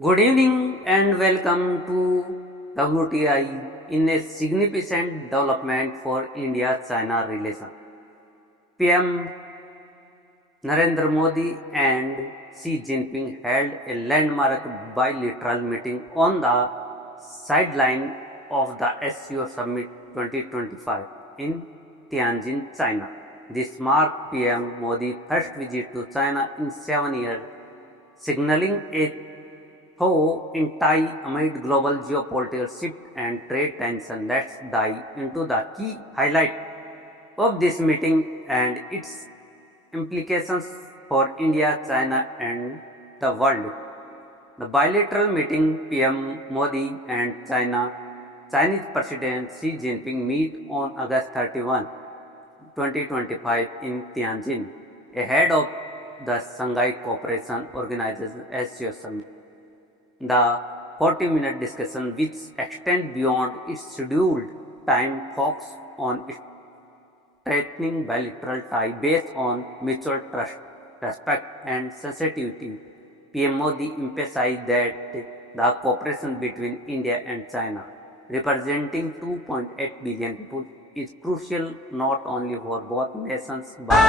Good evening and welcome to WTI in a significant development for India-China relation. PM Narendra Modi and Xi Jinping held a landmark bilateral meeting on the sideline of the SCO Summit 2025 in Tianjin, China. This marked PM Modi's first visit to China in 7 years, signaling a thaw in tie amid global geopolitical shift and trade tension. Let's dive into the key highlight of this meeting and its implications for India, China, and the world. The bilateral meeting PM Modi and Chinese President Xi Jinping meet on August 31, 2025 in Tianjin, ahead of the Shanghai Cooperation Organization SCO Summit. The 40-minute discussion, which extends beyond its scheduled time, focuses on strengthening bilateral ties based on mutual trust, respect, and sensitivity. PM Modi emphasized that the cooperation between India and China, representing 2.8 billion people, is crucial not only for both nations but for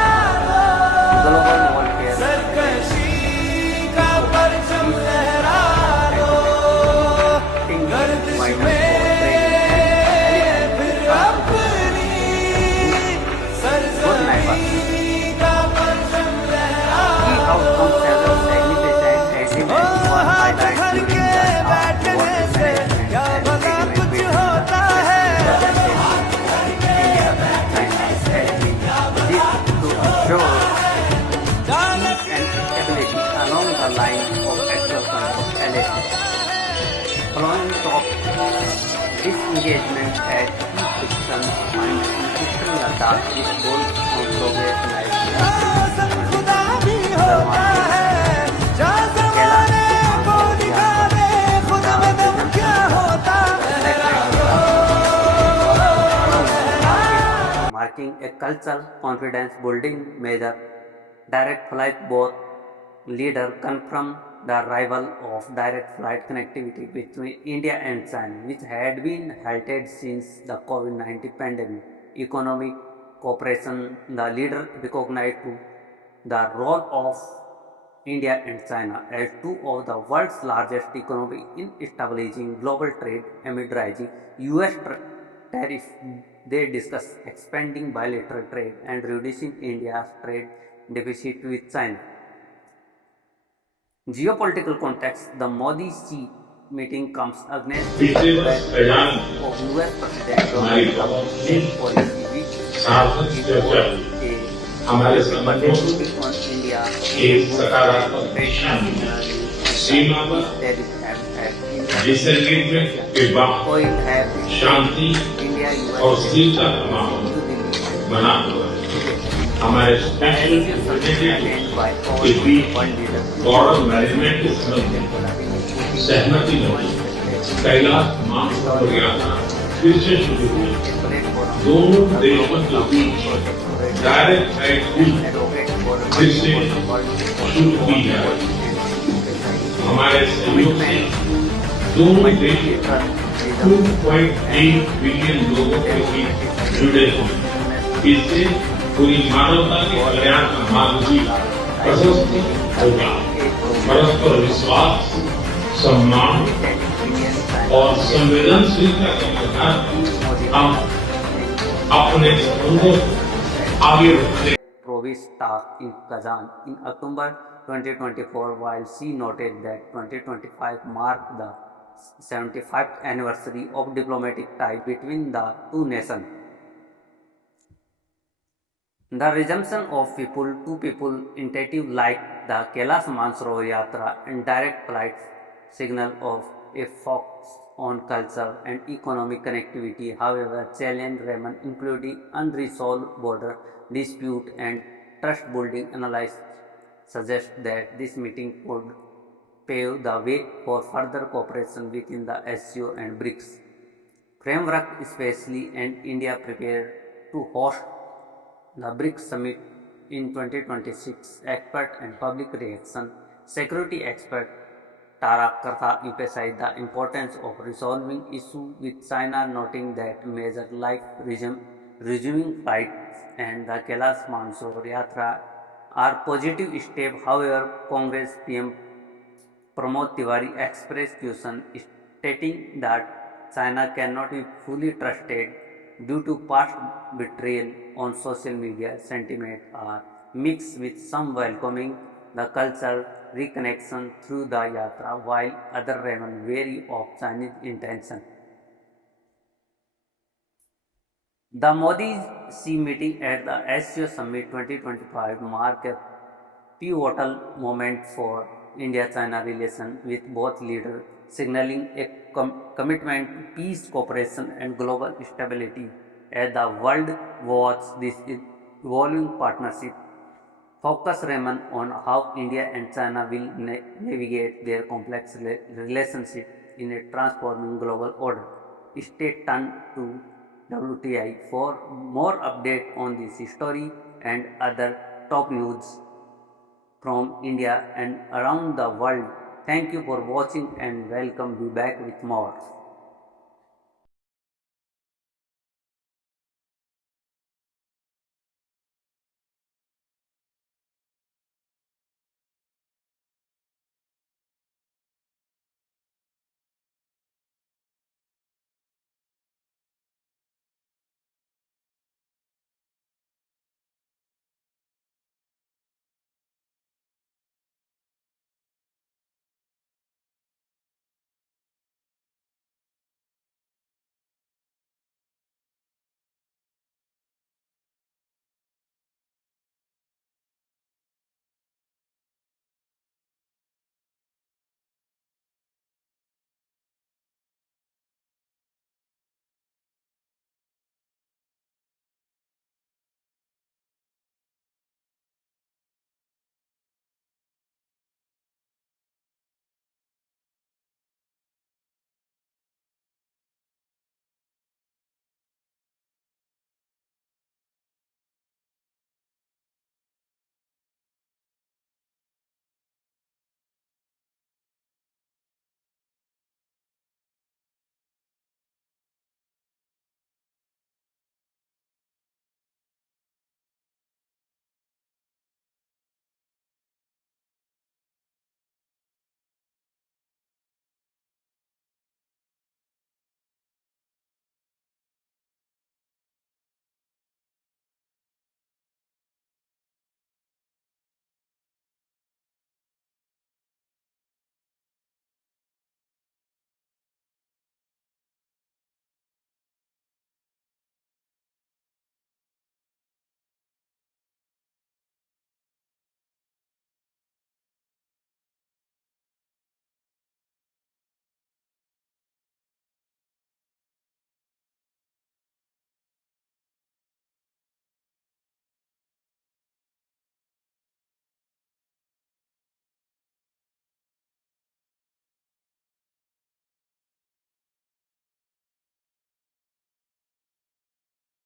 global welfare line of actual control LAC. Following top this engagement had key friction points in Eastern Ladakh with goals on progress marking a cultural confidence building measure. Direct flight both leader confirmed the arrival of direct flight connectivity between India and China, which had been halted since the COVID-19 pandemic. Economic cooperation, the leader recognized the role of India and China as two of the world's largest economies in stabilizing global trade amid rising US tariffs. They discussed expanding bilateral trade and reducing India's trade deficit with China. Geopolitical context, the Modi-Xi meeting comes against the backdrop of US President Donald Trump's trade policy, which has imposed a particularly on India एक सकारात्मक दिशा में सीमा पर disengagement के बाद शांति और स्थिरता का माहौल बना हुआ है। हमारे स्पेशल रिप्रेजेंटेटिव के बीच बॉर्डर मैनेजमेंट के संबंध में सहमति लगी। कैलाश मानसरोवर यात्रा फिर से शुरू हुई। दोनों देशों के बीच डायरेक्ट फ्लाइट फिर से शुरू की जाए। हमारे सहयोग से दोनों देश 2.8 बिलियन लोगों के बीच जुड़े हैं। इससे पूरी मानवता के कल्याण का मार्ग भी प्रशस्त होगा। परस्पर विश्वास, सम्मान और संवेदनशीलता के आधार पर हम अपने संबंधों को आगे बढ़ाएं। Provis talk in Kazan in October 2024, while she noted that 2025 marked the 75th anniversary of diplomatic ties between the two nations. The resumption of people-to-people initiatives like the Kailash Mansarovar Yatra and direct flights signal of a focus on cultural and economic connectivity. However, challenges remain, including unresolved border dispute and trust-building. Analysis suggest that this meeting could pave the way for further cooperation within the SCO and BRICS framework, especially and India prepared to host the BRICS summit in 2026. Expert and public reaction. Security expert Tarakatha emphasized the importance of resolving issues with China, noting that measures like resuming flights and the Kailash Mansoor Yatra are positive steps. However, Congress PM Pramod Tiwari expressed caution, stating that China cannot be fully trusted due to past betrayal on social media. Sentiment are mixed, with some welcoming the cultural reconnection through the yatra, while others remain wary of Chinese intention. The Modi-Xi meeting at the SCO Summit 2025 marked a pivotal moment for India-China relations, with both leaders signaling a commitment to peace, cooperation, and global stability. As the world watches this evolving partnership, focus remains on how India and China will navigate their complex relationship in a transforming global order. Stay tuned to WTI for more update on this story and other top news from India and around the world. Thank you for watching and welcome. Be back with more.